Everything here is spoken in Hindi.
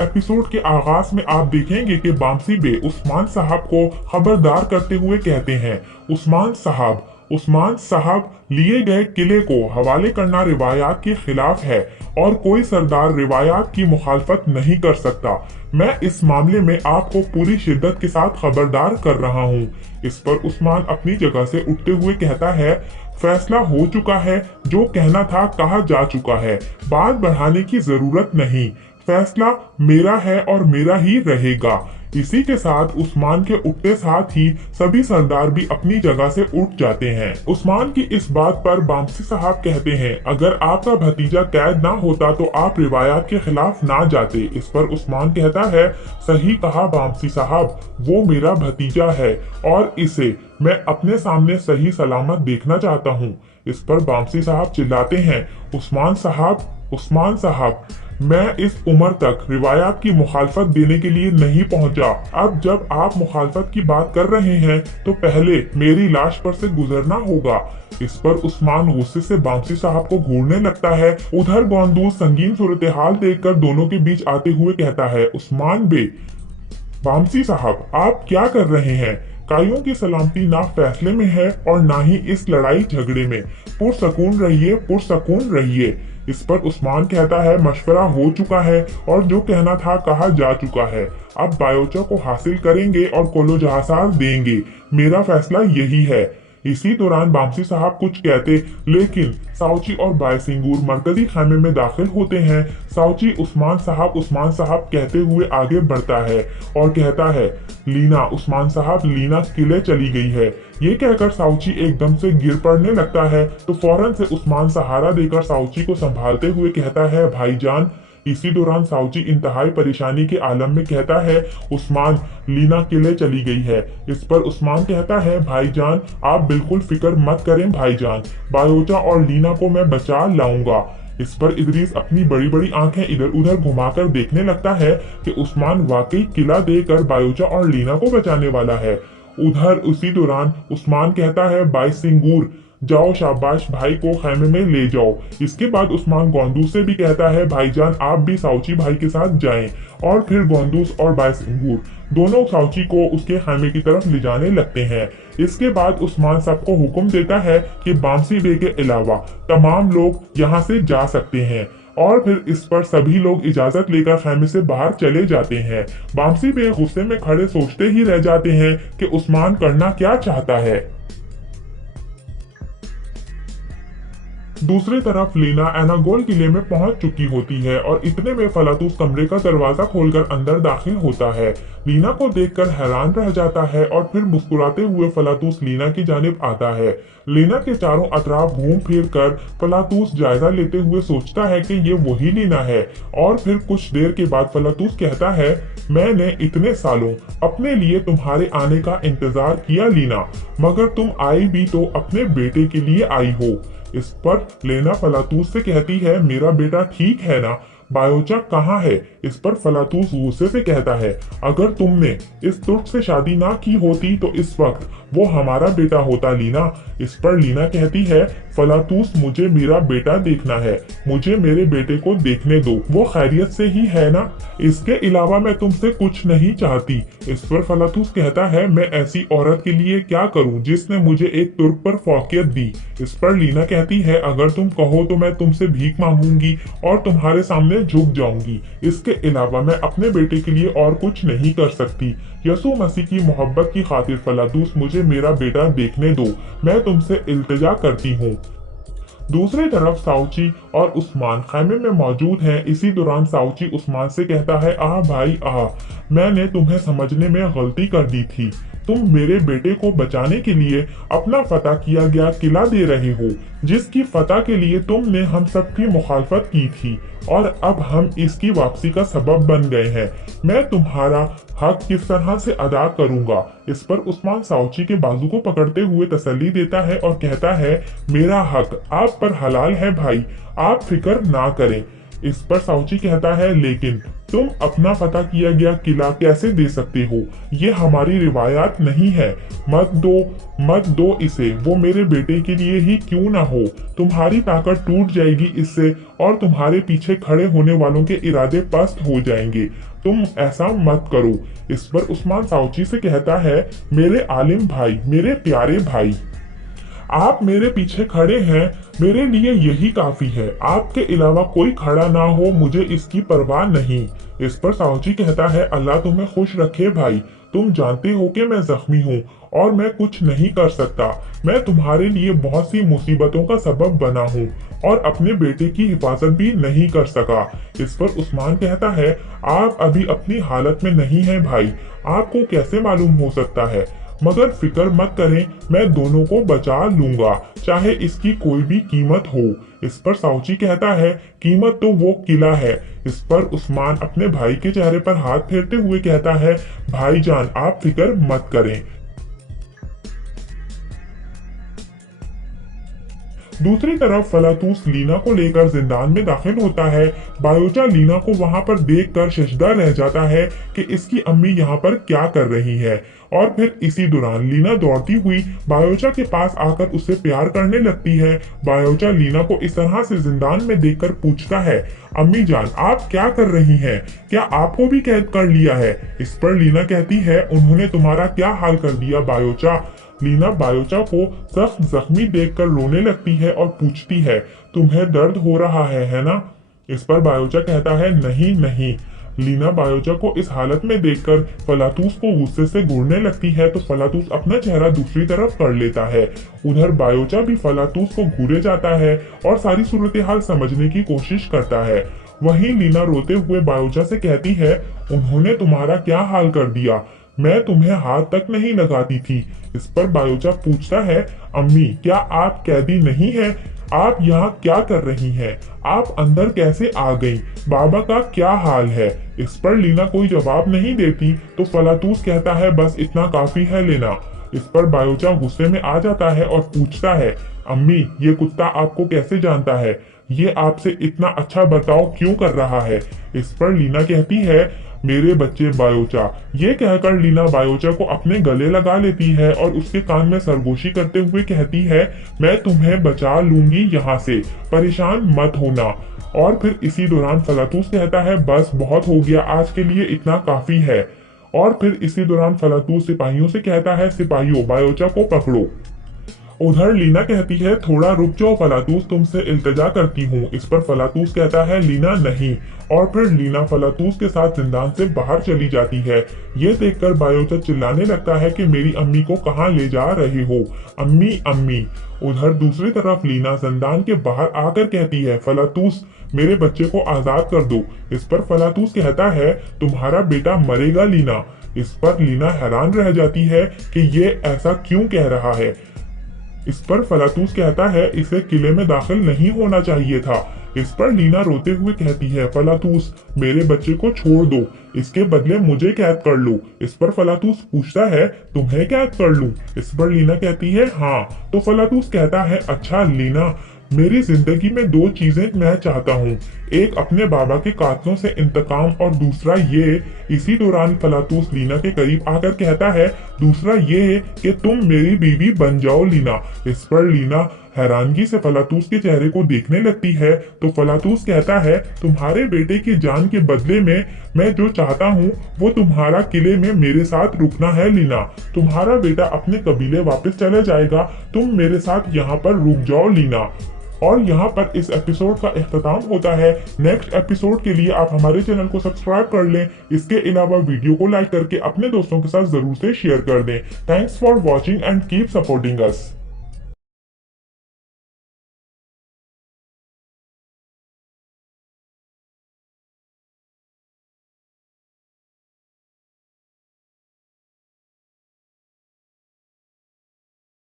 एपिसोड के आगाज में आप देखेंगे कि बामसी बे उस्मान साहब को खबरदार करते हुए कहते हैं, उस्मान साहब लिए गए किले को हवाले करना रिवायात के खिलाफ है और कोई सरदार रिवायात की मुखालफत नहीं कर सकता। मैं इस मामले में आपको पूरी शिद्दत के साथ खबरदार कर रहा हूँ। इस पर उस्मान अपनी जगह से उठते हुए कहता है, फैसला हो चुका है, जो कहना था कहा जा चुका है, बात बढ़ाने की जरूरत नहीं। फैसला मेरा है और मेरा ही रहेगा। इसी के साथ उस्मान के उठते साथ ही सभी सरदार भी अपनी जगह से उठ जाते हैं। उस्मान की इस बात पर बामसी साहब कहते हैं, अगर आपका भतीजा कैद ना होता तो आप रिवायात के खिलाफ ना जाते। इस पर उस्मान कहता है, सही कहा बामसी साहब, वो मेरा भतीजा है और इसे मैं अपने सामने सही सलामत देखना चाहता हूँ। इस पर बामसी साहब चिल्लाते हैं, उस्मान साहब, मैं इस उम्र तक रिवायात की मुखालफत देने के लिए नहीं पहुंचा। अब जब आप मुखालफत की बात कर रहे हैं तो पहले मेरी लाश पर से गुजरना होगा। इस पर उस्मान गुस्से से बामसी साहब को घूरने लगता है। उधर गोंदूस संगीन सूरत हाल देखकर दोनों के बीच आते हुए कहता है, उस्मान बे, बामसी साहब आप क्या कर रहे हैं? काइयों की सलामती ना फैसले में है और ना ही इस लड़ाई झगड़े में। पुरसकून रहिए। इस पर उस्मान कहता है, मशवरा हो चुका है और जो कहना था कहा जा चुका है। अब बायोचा को हासिल करेंगे और कोलोजहासार देंगे। मेरा फैसला यही है। इसी दौरान बामसी साहब कुछ कहते, लेकिन साउची और बायसिंगूर मरकजी खाने में दाखिल होते हैं। साउची उस्मान साहब कहते हुए आगे बढ़ता है और कहता है, उस्मान साहब, लीना किले चली गई है। ये कहकर साउची एकदम से गिर पड़ने लगता है तो फौरन से उस्मान सहारा देकर साउची को संभालते हुए कहता है, भाईजान। इसी दौरान साउची इंतहाई परेशानी के आलम में कहता है, उस्मान, लीना किले चली गई है। इस पर उस्मान कहता है, भाईजान आप बिल्कुल फिक्र मत करें भाईजान, बायोचा और लीना को मैं बचा लाऊंगा। इस पर इदरीस अपनी बड़ी बड़ी आंखें इधर उधर घुमाकर देखने लगता है कि उस्मान वाकई किला देकर बायोचा और लीना को बचाने वाला है। उधर उसी दौरान उस्मान कहता है, बायसिंगूर, जाओ शाबाश भाई को खैमे में ले जाओ। इसके बाद उस्मान गोंदूस से भी कहता है, भाईजान आप भी साउची भाई के साथ जाएं। और फिर गोंदूस और बायसिंगूर दोनों साउची को उसके खैमे की तरफ ले जाने लगते हैं। इसके बाद उस्मान सबको हुक्म देता है कि बामसी बे के अलावा तमाम लोग यहाँ से जा सकते हैं और फिर इस पर सभी लोग इजाजत लेकर खैमे से बाहर चले जाते हैं। बामसी बे गुस्से में खड़े सोचते ही रह जाते हैं कि उस्मान करना क्या चाहता है। दूसरी तरफ लीना एनागोल किले में पहुंच चुकी होती है और इतने में फलातूस कमरे का दरवाजा खोलकर अंदर दाखिल होता है। लीना को देखकर हैरान रह जाता है और फिर मुस्कुराते हुए फलातूस लीना की जानिब आता है। लीना के चारों अतराफ घूम फिर कर फलातूस जायजा लेते हुए सोचता है कि ये वही लीना है और फिर कुछ देर के बाद फलातूस कहता है, मैंने इतने सालों अपने लिए तुम्हारे आने का इंतजार किया लीना, मगर तुम आई भी तो अपने बेटे के लिए आई हो। इस पर लेना फलातूस से कहती है, मेरा बेटा ठीक है ना, बायोचा कहाँ है? इस पर फलातूस गुस्से से कहता है, अगर तुमने इस तुर्क से शादी ना की होती तो इस वक्त वो हमारा बेटा होता लीना। इस पर लीना कहती है, फलातूस मुझे मेरा बेटा देखना है, मुझे मेरे बेटे को देखने दो, वो खैरियत से ही है ना, इसके अलावा मैं तुमसे कुछ नहीं चाहती। इस पर फलातूस कहता है, मैं ऐसी औरत के लिए क्या करूं जिसने मुझे एक तुर्क पर फौकियत दी। इस पर लीना कहती है, अगर तुम कहो तो मैं तुमसे भीख मांगूंगी और तुम्हारे सामने झुक जाऊंगी। इसके अलावा मैं अपने बेटे के लिए और कुछ नहीं कर सकती। यसू मसीह की मोहब्बत की खातिर फलातूस मुझे मेरा बेटा देखने दो, मैं तुमसे इल्तिजा करती हूँ। दूसरी तरफ साउची और उस्मान खैमे में मौजूद हैं। इसी दौरान साउची उस्मान से कहता है, आह भाई आह, मैंने तुम्हें समझने में गलती कर दी थी। तुम मेरे बेटे को बचाने के लिए अपना फतह किया गया किला दे रहे हो, जिसकी फतह के लिए तुमने हम सबकी मुखालफत की थी और अब हम इसकी वापसी का सबब बन गए हैं। मैं तुम्हारा हक किस तरह से अदा करूंगा? इस पर उस्मान साउची के बाजू को पकड़ते हुए तसल्ली देता है और कहता है, मेरा हक आप पर हलाल है भाई, आप फिक्र ना करें। इस पर साउची कहता है, लेकिन तुम अपना पता किया गया किला कैसे दे सकते हो? ये हमारी रिवायात नहीं है। मत दो इसे, वो मेरे बेटे के लिए ही क्यों ना हो। तुम्हारी ताकत टूट जाएगी इससे और तुम्हारे पीछे खड़े होने वालों के इरादे पस्त हो जाएंगे। तुम ऐसा मत करो। इस पर उस्मान साउची से कहता है, मेरे आलिम भाई, मेरे प्यारे भाई, आप मेरे पीछे खड़े हैं, मेरे लिए यही काफी है। आपके अलावा कोई खड़ा ना हो, मुझे इसकी परवाह नहीं। इस पर साउची कहता है, अल्लाह तुम्हें खुश रखे भाई। तुम जानते हो कि मैं जख्मी हूँ और मैं कुछ नहीं कर सकता। मैं तुम्हारे लिए बहुत सी मुसीबतों का सबब बना हूँ और अपने बेटे की हिफाजत भी नहीं कर सका। इस पर उस्मान कहता है, आप अभी अपनी हालत में नहीं हैं भाई, आपको कैसे मालूम हो सकता है? मगर फिक्र मत करें, मैं दोनों को बचा लूंगा, चाहे इसकी कोई भी कीमत हो। इस पर साउची कहता है, कीमत तो वो किला है। इस पर उस्मान अपने भाई के चेहरे पर हाथ फेरते हुए कहता है, भाईजान आप फिक्र मत करें। दूसरी तरफ फलातूस लीना को लेकर जिंदान में दाखिल होता है। बायोचा लीना को वहां पर देखकर शशदा रह जाता है कि इसकी अम्मी यहाँ पर क्या कर रही है। और फिर इसी दौरान लीना दौड़ती हुई बायोचा के पास आकर उससे प्यार करने लगती है। बायोचा लीना को इस तरह से जिंदान में देखकर पूछता है, अम्मी जान आप क्या कर रही हैं? क्या आपको भी कैद कर लिया है? इस पर लीना कहती है, उन्होंने तुम्हारा क्या हाल कर दिया बायोचा? लीना बायोचा को सख्त जख्मी देखकर रोने लगती है और पूछती है, तुम्हें दर्द हो रहा है ना? इस पर बायोचा कहता है, नहीं नहीं। लीना बायोचा को इस हालत में देखकर फलातूस को गुस्से से घूरने लगती है तो फलातूस अपना चेहरा दूसरी तरफ कर लेता है। उधर बायोचा भी फलातूस को घूरे जाता है और सारी सूरत हाल समझने की कोशिश करता है। वहीं लीना रोते हुए बायोचा से कहती है, उन्होंने तुम्हारा क्या हाल कर दिया? मैं तुम्हें हाथ तक नहीं लगाती थी। इस पर बायोचा पूछता है, अम्मी क्या आप कैदी नहीं हैं? आप यहाँ क्या कर रही हैं? आप अंदर कैसे आ गईं? बाबा का क्या हाल है? इस पर लीना कोई जवाब नहीं देती तो फलातूस कहता है, बस इतना काफी है लेना। इस पर बायोचा गुस्से में आ जाता है और पूछता है, अम्मी ये कुत्ता आपको कैसे जानता है? ये आपसे इतना अच्छा बर्ताव क्यों कर रहा है? इस पर लीना कहती है, मेरे बच्चे बायोचा। ये कहकर लीना बायोचा को अपने गले लगा लेती है और उसके कान में सरगोशी करते हुए कहती है, मैं तुम्हें बचा लूंगी यहाँ से, परेशान मत होना। और फिर इसी दौरान फलातूस कहता है, बस बहुत हो गया, आज के लिए इतना काफी है। और फिर इसी दौरान फलातूस सिपाहियों से कहता है, सिपाहियों बायोचा को पकड़ो। उधर लीना कहती है, थोड़ा रुक जाओ फलातूस, तुमसे इल्तिजा करती हूँ। इस पर फलातूस कहता है, लीना नहीं। और फिर लीना फलातूस के साथ जिंदान से बाहर चली जाती है। ये देखकर बायोचा चिल्लाने लगता है कि मेरी अम्मी को कहाँ ले जा रहे हो? अम्मी अम्मी। उधर दूसरी तरफ लीना जिंदान के बाहर आकर कहती है, फलातूस मेरे बच्चे को आजाद कर दो। इस पर फलातूस कहता है, तुम्हारा बेटा मरेगा लीना। इस पर लीना हैरान रह जाती है कि ये ऐसा क्यों कह रहा है। इस पर फलातूस कहता है, इसे किले में दाखिल नहीं होना चाहिए था। इस पर लीना रोते हुए कहती है, फलातूस मेरे बच्चे को छोड़ दो, इसके बदले मुझे कैद कर लो। इस पर फलातूस पूछता है, तुम्हें कैद कर लूं? इस पर लीना कहती है, हाँ। तो फलातूस कहता है, अच्छा लीना, मेरी जिंदगी में दो चीजें मैं चाहता हूँ, एक अपने बाबा के कातलों से इंतकाम और दूसरा ये। इसी दौरान फलातूस लीना के करीब आकर कहता है, दूसरा ये कि तुम मेरी बीवी बन जाओ लीना। इस पर लीना हैरानगी से फलातूस के चेहरे को देखने लगती है तो फलातूस कहता है, तुम्हारे बेटे की जान के बदले में मैं जो चाहता हूँ वो तुम्हारा किले में मेरे साथ रुकना है लीना। तुम्हारा बेटा अपने कबीले वापस चला जाएगा, तुम मेरे साथ यहाँ पर रुक जाओ लीना। और यहाँ पर इस एपिसोड का इख्तिताम होता है। नेक्स्ट एपिसोड के लिए आप हमारे चैनल को सब्सक्राइब कर लें। इसके अलावा वीडियो को लाइक करके अपने दोस्तों के साथ जरूर से शेयर कर दें। Thanks for watching and keep supporting us.